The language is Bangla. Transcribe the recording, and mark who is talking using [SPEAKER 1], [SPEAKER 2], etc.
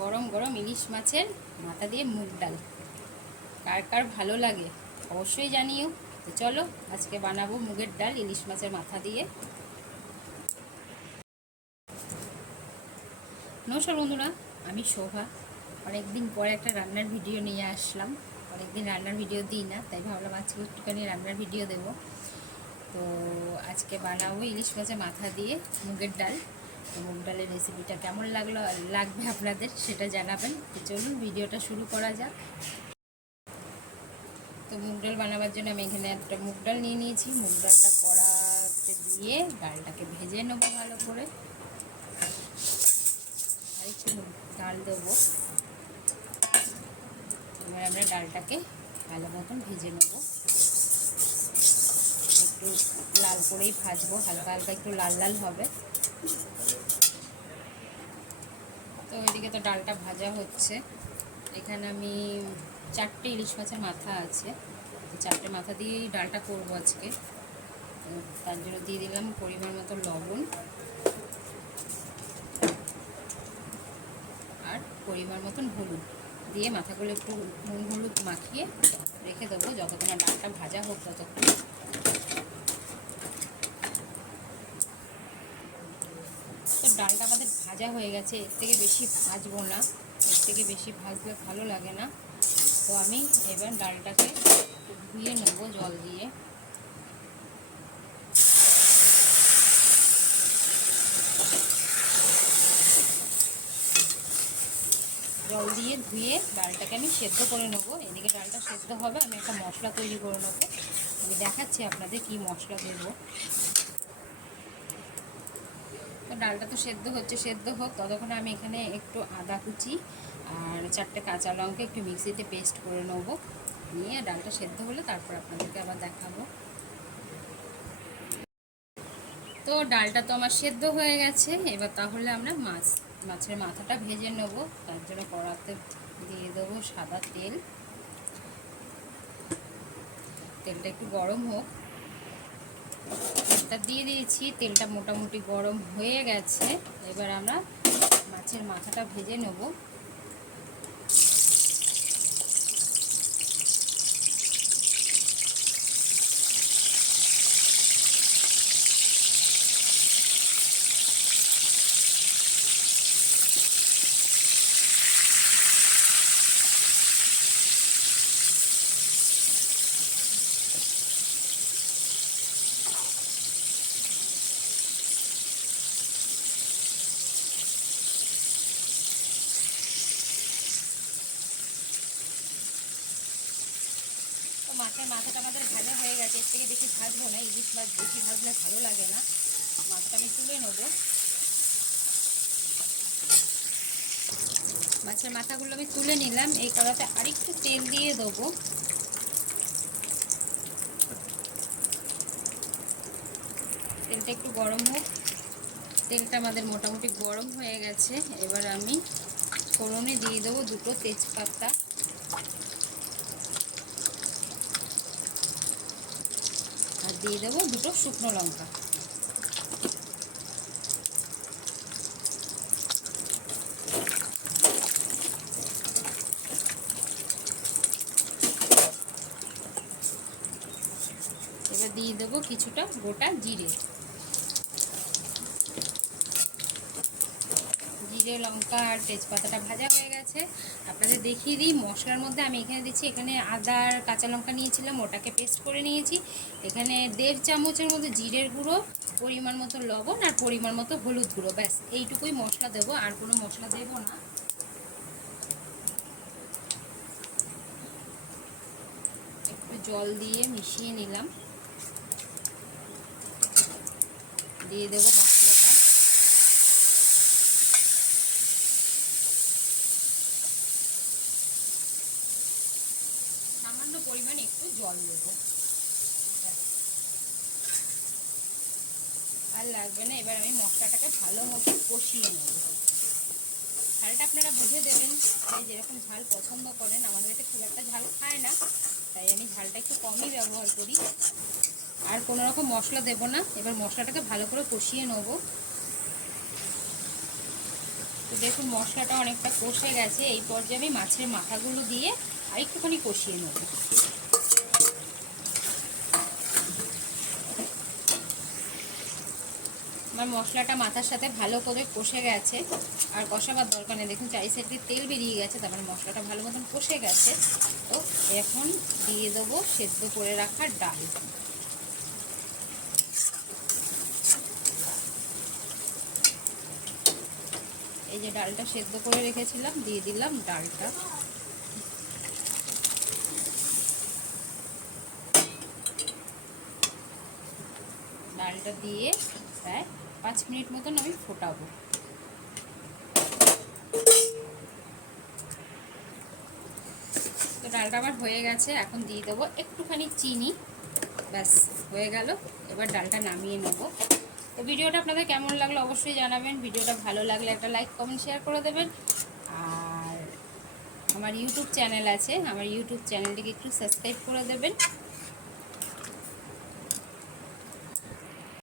[SPEAKER 1] গরম গরম ইলিশ মাছের মাথা দিয়ে মুগ ডাল। কার কার ভালো লাগে অবশ্যই জানিও। তো চলো, আজকে বানাবো মুগের ডাল ইলিশ মাছের মাথা দিয়ে। নমস্কার বন্ধুরা, আমি শোভা। অনেকদিন পরে একটা রান্নার ভিডিও নিয়ে আসলাম। অনেকদিন রান্নার ভিডিও দিই না, তাই ভাবলাম আজকে একটুখানি রান্নার ভিডিও দেবো। তো আজকে বানাবো ইলিশ মাছের মাথা দিয়ে মুগের ডাল। মুগ ডালের রেসিপিটা কেমন লাগল, লাগবে আপনাদের সেটা জানাবেন। তো চলুন, ভিডিওটা শুরু করা যাক। তো মুগ ডাল বানাবার জন্য আমি এখানে একটা মুগ ডাল নিয়ে নিয়েছি। মুগ ডালটা কড়াতে দিয়ে ডালটাকে ভেজে নেব ভালো করে। আর একটু ডাল দেবো। এবার আমরা ডালটাকে ভালো মতন ভেজে নেব। একটু লাল করেই ভাজবো, হালকা হালকা একটু লাল লাল হবে। তো ওইদিকে তো ডালটা ভাজা হচ্ছে। এখানে আমি চারটে ইলিশ মাছের মাথা আছে। চারটে মাথা দিয়েই ডালটা করব আজকে। তার জন্য দিয়ে দিলাম পরিমাণ মতো লবণ আর পরিমাণ মতন হলুদ। দিয়ে মাথাগুলো একটু নুন হলুদ মাখিয়ে রেখে দেবো। যতক্ষণ ডালটা ভাজা হোক ততক্ষণ। ডালটা আমাদের ভাজা হয়ে গেছে, এর থেকে বেশি ভাজবো না, এর থেকে বেশি ভাজলে ভালো লাগে না। তো আমি এবার ডালটাকে ধুয়ে নেব জল দিয়ে। জল দিয়ে ধুয়ে ডালটাকে আমি সেদ্ধ করে নেব। এদিকে ডালটা সেদ্ধ হবে, আমি একটা মশলা তৈরি করে নেব। আমি দেখাচ্ছি আপনাদের কি মশলা দেবো। তো ডালটা তো সেদ্ধ হচ্ছে, সেদ্ধ হোক, ততক্ষণ আমি এখানে একটু আদা কুচি আর চারটে কাঁচা লঙ্কা একটু মিক্সিতে পেস্ট করে নেব। নিয়ে ডালটা সেদ্ধ হলে তারপর আপনাদেরকে আবার দেখাবো। তো ডালটা তো আমার সেদ্ধ হয়ে গেছে, এবার তাহলে আমরা মাছ, মাছের মাথাটা ভেজে নেব। তার জন্য কড়াতে দিয়ে দেবো সাদা তেল। তেলটা একটু গরম হোক। তেলটা দিয়ে দিয়েছি তেলটা মোটামুটি গরম হয়ে গেছে। এবার আমরা মাছের মাথাটা ভেজে নেব। মাছের মাথাটা আমাদের ভাজা হয়ে গেছে। এর থেকে বেশি ভাজবো না, ইলিশ মাছ বেশি ভাজলে ভালো লাগে না। মাছটা আমি তুলে নেব। মাছের মাথাগুলো আমি তুলে নিলাম। এই কড়াতে আরেকটু তেল দিয়ে দেবো। তেলটা একটু গরম হোক। তেলটা আমাদের মোটামুটি গরম হয়ে গেছে। এবার আমি ফোড়নে দিয়ে দেবো দুটো তেজপাতা। আর দিয়ে দেবো দুটো শুকনো লঙ্কা। এবার দিয়ে দেবো কিছুটা গোটা জিরে। জিরে লঙ্কা আর তেজপাতাটা ভাজা হয়ে গেছে, আপনাদের দেখিয়ে দিই। মশলার মধ্যে আমি এখানে দিচ্ছি, এখানে আদা আর কাঁচা লঙ্কা নিয়েছিলাম, ওটাকে পেস্ট করে নিয়েছি। এখানে দেড় চামচের মতো জিরের গুঁড়ো, পরিমাণ মতো লবণ আর পরিমাণ মতো হলুদ গুঁড়ো, ব্যাস। এইটুকুই মশলা দেবো, আর কোনো মশলা দেবো না। একটু জল দিয়ে মিশিয়ে নিলাম। দিয়ে দেবো মশলাটা সামান্য পরিমাণ একটু জল দেবো আর লাগবে না, এবার আমি মশলাটাকে ভালো মতো কষিয়ে নেব। ঝালটা আপনারা বুঝে দেবেন, যে যেরকম ঝাল পছন্দ করেন, আমাদের এতে খুব একটা ঝাল খায় না, তাই আমি ঝালটা একটু কমই ব্যবহার করি। আর কোনো রকম মশলা দেব না, এবার মশলাটাকে ভালো করে কষিয়ে নেব। তো দেখুন, মশলাটা অনেকটা কষে গেছে, এই পর্যায়ে আমি মাছের মাথাগুলো দিয়ে একটুখানি কষিয়ে নেব। আমার মশলাটা মাথার সাথে ভালো করে কষে গেছে। আর কষাবার দরকার নেই। দেখুন, চারি সাইডে তেল বেরিয়ে গেছে তারপরে মশলাটা ভালো মতন কষে গেছে। তো এখন দিয়ে দেবো সেদ্ধ করে রাখা ডাল। এই যে ডালটা সেদ্ধ করে রেখেছিলাম, দিয়ে দিলাম ডালটা। ডালটা দিয়ে প্রায় পাঁচ মিনিট মতন আমি ফোটাবো। তো ডালটা আমার হয়ে গেছে, এখন দিয়ে দেবো একটুখানি চিনি। ব্যাস, হয়ে গেল। এবার ডালটা নামিয়ে নেব। তো ভিডিওটা আপনাদের কেমন লাগল অবশ্যই জানাবেন। ভিডিওটা ভালো লাগলে একটা লাইক, কমেন্ট, শেয়ার করে দেবেন। আর আমার ইউটিউব চ্যানেল আছে, আমার ইউটিউব চ্যানেলটিকে একটু সাবস্ক্রাইব করে দেবেন।